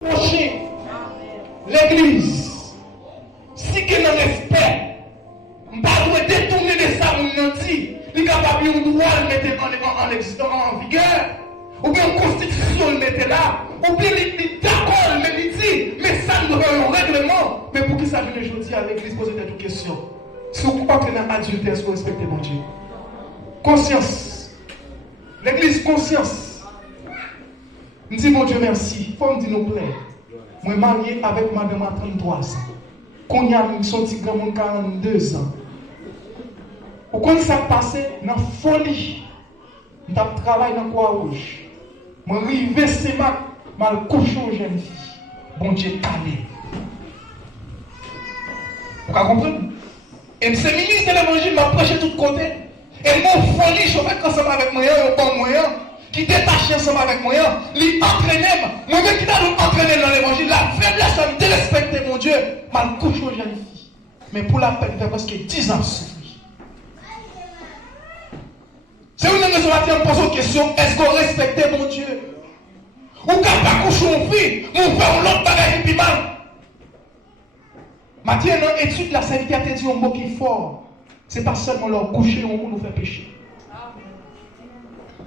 prochain. L'église, si que dans respect, on ne doit détourner de ça, on dit, il est capable de droit le mettre en vigueur, ou bien en constitution le mettre là, ou bien il est d'accord, mais il dit, mais ça nous doit un règlement. Mais pour qui ça vient aujourd'hui à l'église poser des questions? Si vous entrez dans l'adultère, si vous respectez mon Dieu. Conscience. L'église, conscience. Je dis, mon Dieu, merci. Il faut me dire, nous plaît. Moi, marié avec madame à 33 ans. Qu'on y a son petit grand monde 42 ans. Ou quand ça passe dans la folie, je travaille dans quoi rouge. Je arrive, c'est mal couché aux jeunes filles. Bon Dieu, calé. Vous comprenez? Et ce ministre de l'évangile m'a prêché de tous côtés. Et mon folie, je fais ensemble avec moi, un bon moyen, qui détache ensemble avec moi, lui entraîner, moi-même qui t'a entraîné dans l'évangile, la faiblesse à me dérespecter, mon Dieu, mal couché aux jeunes filles. Mais pour la peine, il fait presque 10 ans souffrir. C'est une raison à laquelle on pose une question, est-ce qu'on respecte mon Dieu? Ou quand pas coucher mon fils, mon frère, on l'autre bagaille puis mal. Mathieu, dans l'étude, la Sainte a dit un mot qui est fort. Ce n'est pas seulement leur coucher où nous fait pécher.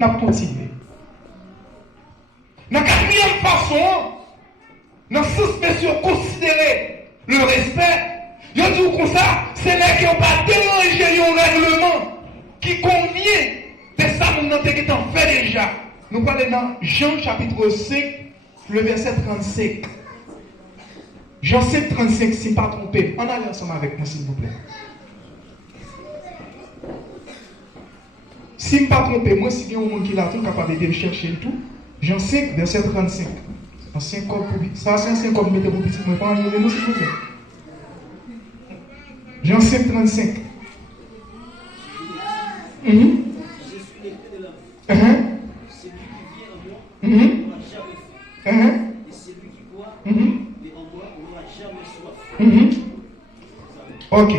Nous continuons. La quatrième façon, nous suspections considérer le respect. Je dis comme ça, c'est là qui n'ont pas dérangé un règlement qui convient de ça que nous avons fait déjà. Nous parlons dans Jean chapitre 5, le verset 35. Jean 5, 35, si je ne pas trompé. On allait ensemble avec moi, s'il vous plaît. Si je ne pas trompé, moi, si il y a un monde qui l'a tout capable de me chercher le tout, Jean 5, verset 35. En 5 corps public. Ça, c'est un 5 corps, mettez vos petits mots. Pas en nous, s'il vous plaît. Jean 5, 35. Je suis l'épée de la vie. Celui qui vient en moi n'aura jamais faim. Et celui qui boit et en moi n'aura jamais soif. Ok.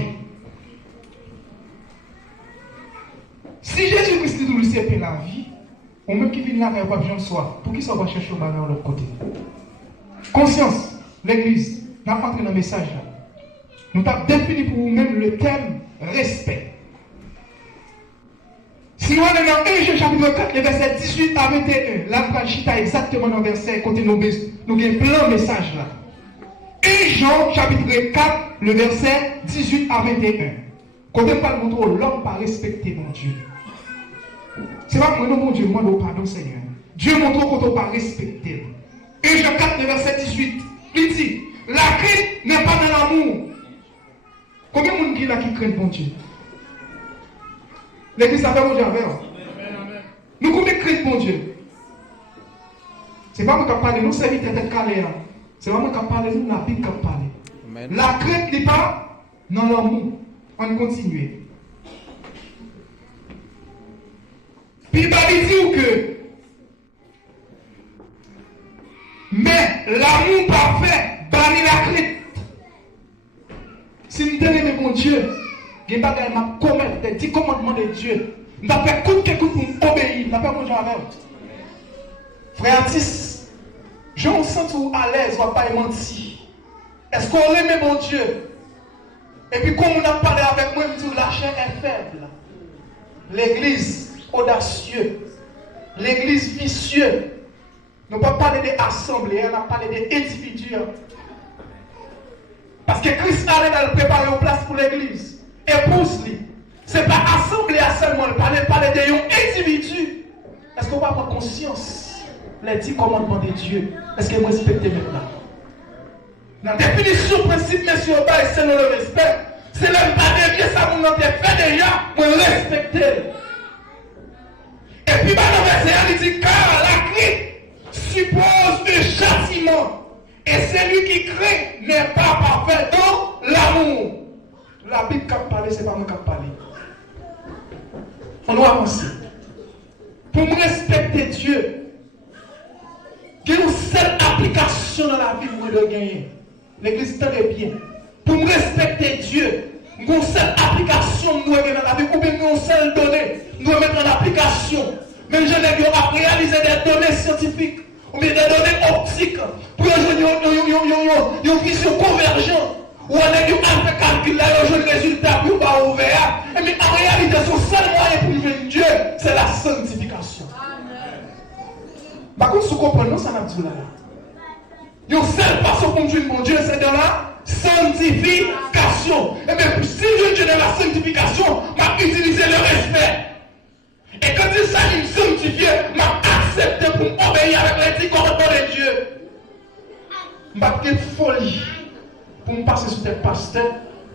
Si Jésus-Christ nous dit c'est la vie, ou même qui vient là, il n'y a pas besoin de soif. Pour qui ça va chercher au malheur de l'autre côté? Conscience, l'église, nous avons entré dans le message là. Nous avons défini pour vous-même le thème respect. Si on est dans 1 Jean chapitre 4, le verset 18 à 21, la phrase chita exactement dans le verset côté nous avons plein de messages là. 1 Jean chapitre 4, le verset 18 à 21. Côté pas le montrer l'homme pas respecter mon Dieu. C'est pas pour nous, mon Dieu, moi, nous pardon, Seigneur. Dieu montre qu'on ne pas respecter. 1 Jean 4, le verset 18, il dit, la crainte n'est pas dans l'amour. Combien de monde qui craint mon Dieu? L'église a fait mon Dieu avec. Nous combien crainte mon Dieu? Ce n'est pas moi qui parle, nous serviteurs d'être calés. C'est pas moi qui parle, nous, la Bible qui parle. La crainte n'est pas dans l'amour. On continue. Puis il va dire que, mais l'amour parfait, banni la crainte. Si nous tenons mon Dieu, je ne vais pas commettre les 10 commandements de Dieu. Je vais faire tout quelque chose pour obéir. Je vais faire mon Dieu avec. Frère Atis, je me sens tout à l'aise, on ne va pas mentir. Est-ce qu'on aime mon Dieu? Et puis, comme on a parlé avec moi, je me dis la chair est faible. L'église audacieuse, l'église vicieuse. Nous ne pouvons pas parler d'assemblée, on a parlé d'individus. Parce que Christ allait dans le préparer une place pour l'église. Épouse-lui. Ce n'est pas assemblée à seulement, il parler de individus. Est-ce qu'on va avoir conscience les 10 commandements de Dieu? Est-ce que vous respectez maintenant? La définition principe, messieurs, c'est le respect. C'est le pas de Dieu, ça vous l'avez fait déjà, pour respecter. Et puis, dans le verset, il dit, car la crainte suppose un châtiment. Et celui qui craint n'est pas parfait dans l'amour. La Bible qui a parlé, ce n'est pas moi qui a parlé. On doit avancer. Pour me respecter Dieu, il y a une seule application dans la vie pour le gagner. L'église très bien. Pour me respecter Dieu, il y a une seule application nous dans la vie, ou bien une seule donnée, nous mettre en application. Mais je n'ai pas réalisé des données scientifiques. ou bien dans données optiques, pour rejoindre une vision convergente, ou on a fait calcul là, on a un résultat pour pas ouvert. Mais en réalité, son seul moyen pour jouer Dieu, c'est la sanctification. Par contre, si vous comprenez, ça n'a pas dit là. Une seule façon pour jouer mon Dieu, c'est dans la sanctification. Et bien, si je Dieu dans la sanctification, m'a utilisé le respect. Et quand il s'agit de sanctifier, m'a accepté pour obéir avec les 10 commandements de Dieu. M'a quelle folie pour me passer sur des pasteurs.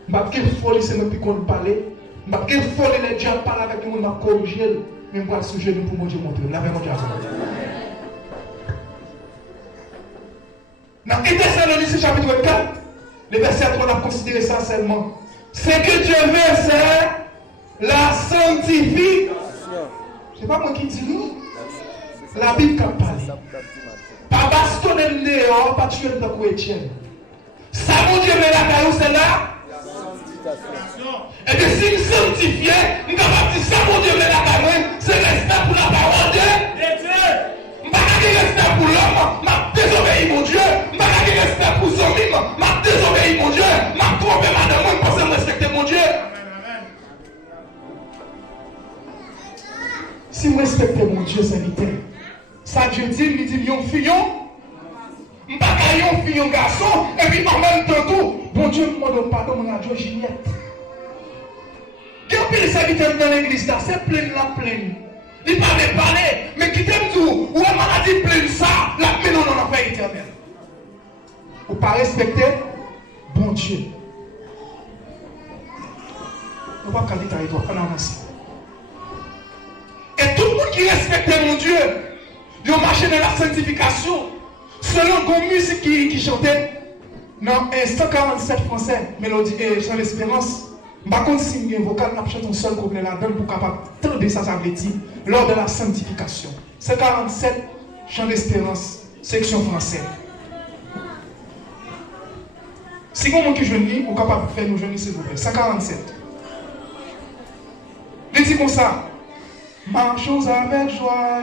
M'a quelle folie c'est nous qui qu'on parler. M'a quelle folie les dieux parlent avec nous, m'a corrigé. Mais moi, le sujet pour mon Dieu montrer. La vraie Dieu. Dans Thessaloniciens chapitre 4, le verset 3, on a considéré ça seulement. C'est que Dieu veut, c'est la sanctification. C'est pas moi qui dis nous. La Bible qui parle. Pas bastonner le dehors, pas tuer le temps Étienne. Ça, mon Dieu, mais la caillou, c'est là. Et bien, si nous sanctifions, nous avons dit ça, mon Dieu, mais la caillou, c'est respect pour la parole de Dieu. Je ne vais pas respect pour l'homme, je désobéis mon Dieu. Je ne vais pas respect pour son homme, je désobéis mon Dieu. Je vais tromper madame parce que je respecte mon Dieu. Si je respecte mon Dieu, c'est littéral. Ça, Dieu dit, il dit, yon fillon, je ne vais pas yon fillon garçon, et puis en même temps tout, bon Dieu me demande pardon, mon adieu Juliette. Quand il s'habite dans l'église, c'est plein la pleine. Il parlait, mais qui t'aime tout, ou un maladie pleine ça, la pleine on en a fait éternel. Ou pas respecter, bon Dieu. On va pas dire toi, on avance. Et tout le monde qui respectait mon Dieu, ils ont marché dans la sanctification. Selon la musique qui chantait, dans 147 français, mélodie et chant l'espérance, par contre, si un vocal n'a pas chanté un seul couplet là-dedans pour capable de ça veut dire lors de la sanctification. 147 chant d'espérance, section français. Si vous avez qui jeune, vous êtes capable de faire nous jeunes s'il vous plaît. 147. Il dit comme ça. Marchons avec joie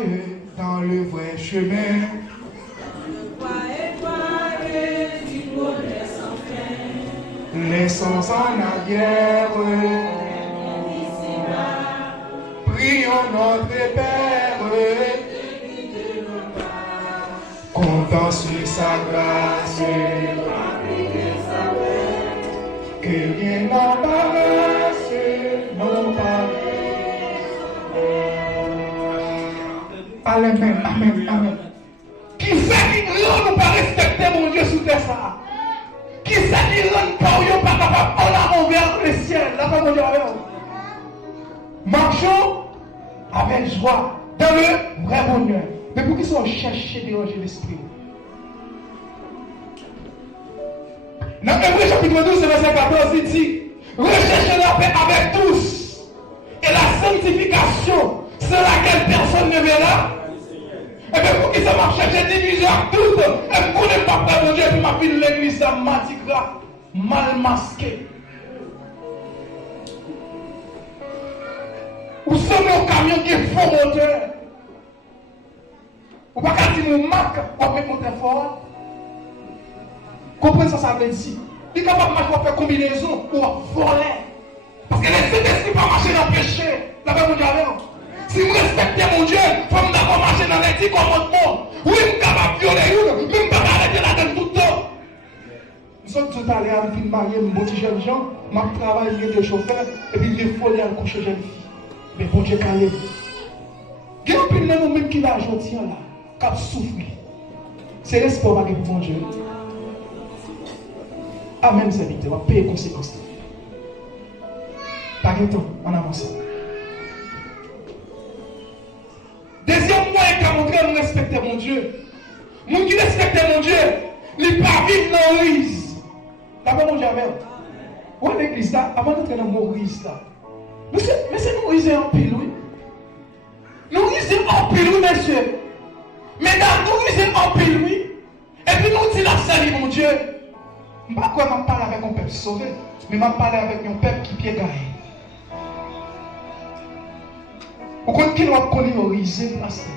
dans le vrai chemin. Laissons en arrière. Prions notre Père. Comptons sur sa grâce. Que rien n'embarrasse nos pas. Amen, amen, amen. Qui fait qui ne pas respecter mon Dieu sous terre ça? Qui c'est qui ne pas capable en avant vers le ciel? Là, pas mon Dieu avec vous. Marchons avec joie dans le vrai bonheur. Mais pour qu'ils soient cherchés déranger l'esprit. Dans Hébreux chapitre 12, verset 14, il dit recherchez la paix avec tous et la sanctification sans laquelle personne ne verra. Et bien pour qu'ils soient chercher division à toutes, et vous ne connaissez pas frère mon Dieu, puis ma fille l'église dramatique là, mal masqué. Ou sommes au camion qui est faux moteur. Ou pas qu'à dire mon marque, ou pas moteur fort. Comprenez ça, ça veut dire. Il est capable de faire combinaison ou voler. Parce que les Saint-Esprit pas marcher dans le péché. La paix, mon Dieu, si vous respectez mon Dieu, il faut me marcher dans les 10 commandements. Oui, je suis capable de violer, mais je ne peux pas arrêter là-dedans tout le temps. Nous sommes tout à l'heure, je suis marié, je suis un petit jeune gens, je travaille, je suis chauffeur, et puis je suis folie à coucher jeune fille. Mais bon Dieu, calme. Il y a un peu de nous-mêmes qui va aujourd'hui là, qui a souffert. C'est l'espoir pour bon Dieu. Amen, c'est vite, on va payer les conséquences. Pas de temps, en avance. Deuxième moyen qui a montré que nous respectons mon Dieu. Nous qui respectons mon Dieu, nous ne pas vivre dans l'Église. D'abord, mon Dieu, où est l'église là? Avant d'entrer dans Moïse là. Mais c'est nous riser en pile, oui. Nous riser en pile, oui, monsieur. Mesdames, nous riser en pile, oui. Et puis nous disons la salut, mon Dieu. Je ne sais pas quoi je parle avec un peuple sauvé, mais je parle avec un peuple qui pied garé. Vous comprenez qu'il va connaître le risé, pasteur.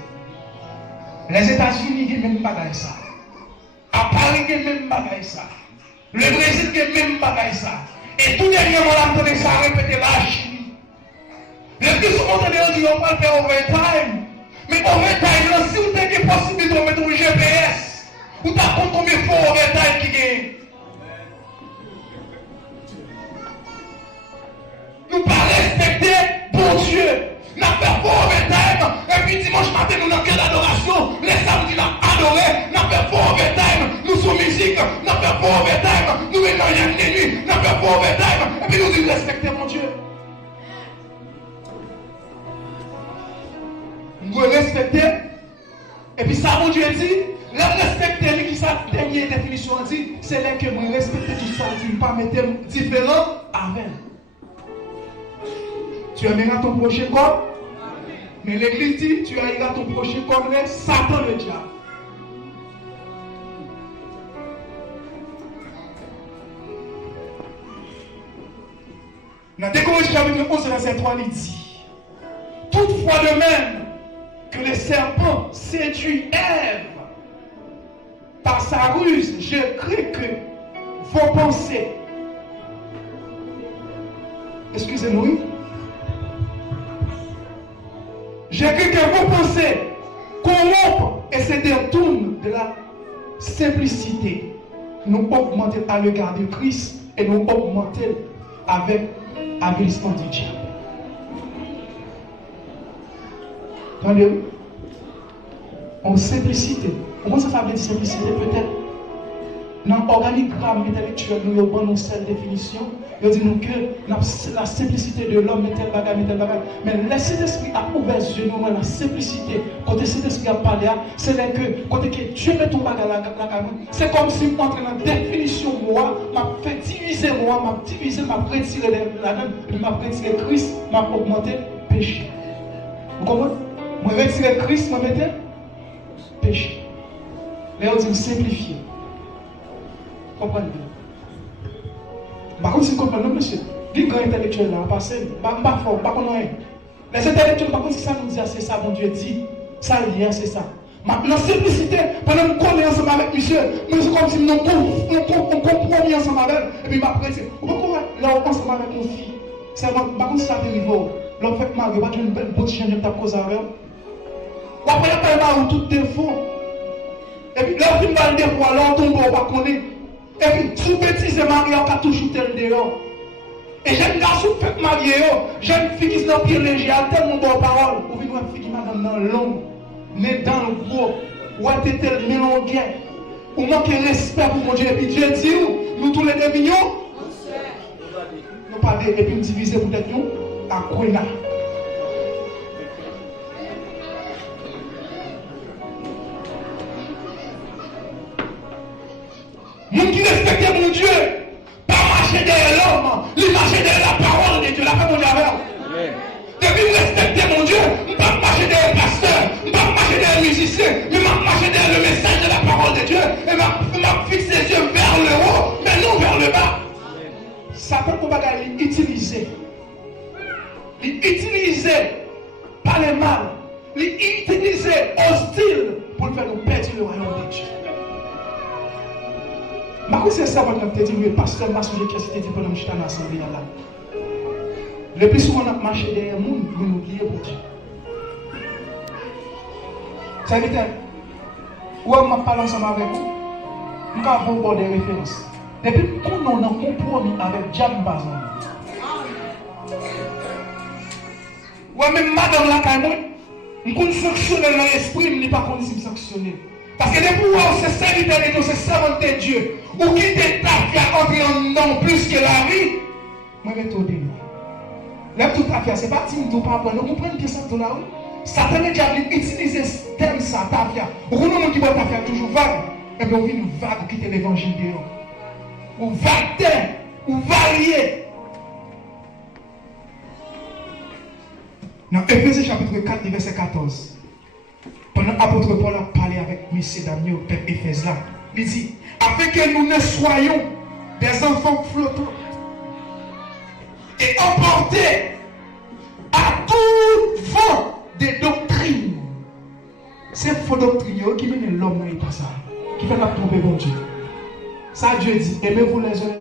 Les États-Unis, ils ont même bagaille ça. À Paris, ils ont même bagaille ça. Le Brésil, ils ont même bagaille ça. Et tout dernièrement, on a ça répéter la Chine. Les plus souvent, on dit on va faire overtime. Mais overtime, si vous avez possibilité de mettre un GPS, vous avez compte combien de fois overtime qui gagne. Nous ne pas respecter bon Dieu. Nous n'avons pas overtime. Et puis dimanche matin, nous n'avons quelle adoration. Les samedis, nous avons adoré. Nous n'avons pas overtime. Nous sommes musique. Nous n'avons pas overtime. Nous venons rien de nuit. Nous n'avons pas overtime. Et puis nous disons respecter mon Dieu. Nous devons respecter. Et puis ça, mon Dieu dit, le respecter, qui sa dernière définition dit, c'est là que nous respectons tout ça. Tu ne pas mettre différent avec. Tu aimeras ton prochain corps, mais l'église dit, tu haïras ton prochain corps, Satan le diable. Dans 2 Corinthiens chapitre 11, verset 3, il dit, toutefois de même que le serpent séduit Ève par sa ruse, je crains que vos pensées, excusez-moi, je crains que vos pensées corrompent et se détournent de la simplicité, nous augmenter à l'égard de Christ et nous augmenter avec l'avilissement du diable. Entendez-vous? En simplicité. Comment ça veut dire simplicité? Peut-être dans l'organigramme intellectuel, nous avons une seule définition. Nous disons que la simplicité de l'homme est tel bagage. Mais le Saint-Esprit a ouvert les yeux, nous, la simplicité. Quand le Saint-Esprit a parlé, c'est là que, quand Dieu met ton bagage là, c'est comme si, entre la définition, moi, m'a fait diviser, m'a retiré là-dedans, m'a retiré Christ, m'a augmenté le péché. Vous comprenez? Moi, retirer Christ, m'a mettre péché. Là, on dit simplifier. Comprenez bien. Par contre, si vous comprenez, monsieur, les grands intellectuels là, passé, pas fort, pas qu'on rien. Les intellectuels, par contre, si ça nous dit, c'est ça, mon Dieu dit, ça lien, c'est ça. La simplicité, pendant que nous connaissons ensemble avec monsieur, nous sommes comme si nous compromis ensemble avec elle, et puis ma presse, pourquoi là, on pense ensemble avec nos filles? C'est par contre, si ça arrive, là, on fait mal, on va dire une belle bonne chien de ta cause avec elle. Ou après, il y a pas tout défaut. Et puis, là, on fait mal des fois, là, on tombe, on va connaître. Et puis, sous bêtise, Marie, on a toujours tel dehors. Et jeune garçon fait marier, jeune fille qui se n'a pied léger, a tellement de paroles. Ou bien une fille qui m'a dans l'ombre, née dans le gros, ou a été tel mélangé, ou manque de respect pour mon Dieu. Et puis Dieu dit, nous tous les deux mignons, nous parlons, et puis nous diviser pour être nous à Kouena. Nous qui respectons mon Dieu, pas marcher derrière l'homme, il marcher derrière la parole de Dieu, la fait mon Dieu avec. Depuis que vous respectez mon Dieu, je ne vais pas marcher derrière le pasteur, je ne vais pas marcher derrière le musicien, mais je vais marcher derrière le message de la parole de Dieu, et je vais fixer les yeux vers le haut, mais non vers le bas. Ça peut qu'on va l'utiliser. L'utiliser par les mal, l'utiliser hostile pour faire nous perdre le royaume de Dieu. Mais c'est ça que je te dis, le pasteur m'a sujet qui a cité pendant que je suis dans l'assemblée là. Le plus souvent, on a marché derrière le monde, nous oublions pour Dieu. Ça veut dire, où on m'a parlé ensemble avec vous, nous avons des références. Depuis qu'on a un compromis avec Diable Bazan. Ou même madame la caille, nous pouvons sanctionner dans l'esprit, mais pas qu'on dit sanctionner. Parce que les pouvoirs, c'est serviteur de Dieu, c'est servant de Dieu. Ou quitter ta vie entrer en non plus que la vie, moi je vais t'aider. Là, toute affaire, ce n'est pas timide ou pas bon. Nous comprenons que ça dans la rue. Satan est déjà utilisé ce thème, ça, ta affaire. Ou nous, qui voit ta affaire toujours vague, et bien on vit nous vague quitter l'évangile dehors. Ou vague, ou varié. Dans Éphésiens chapitre 4, verset 14. Pendant l'apôtre Paul a parlé avec M. Damien au peuple Éphèse là, il dit, afin que nous ne soyons des enfants flottants et emportés à tout vent des doctrines. C'est faux doctrine qui mène l'homme dans l'état ça. Qui fait la tromper bon Dieu. Ça Dieu dit, aimez-vous les uns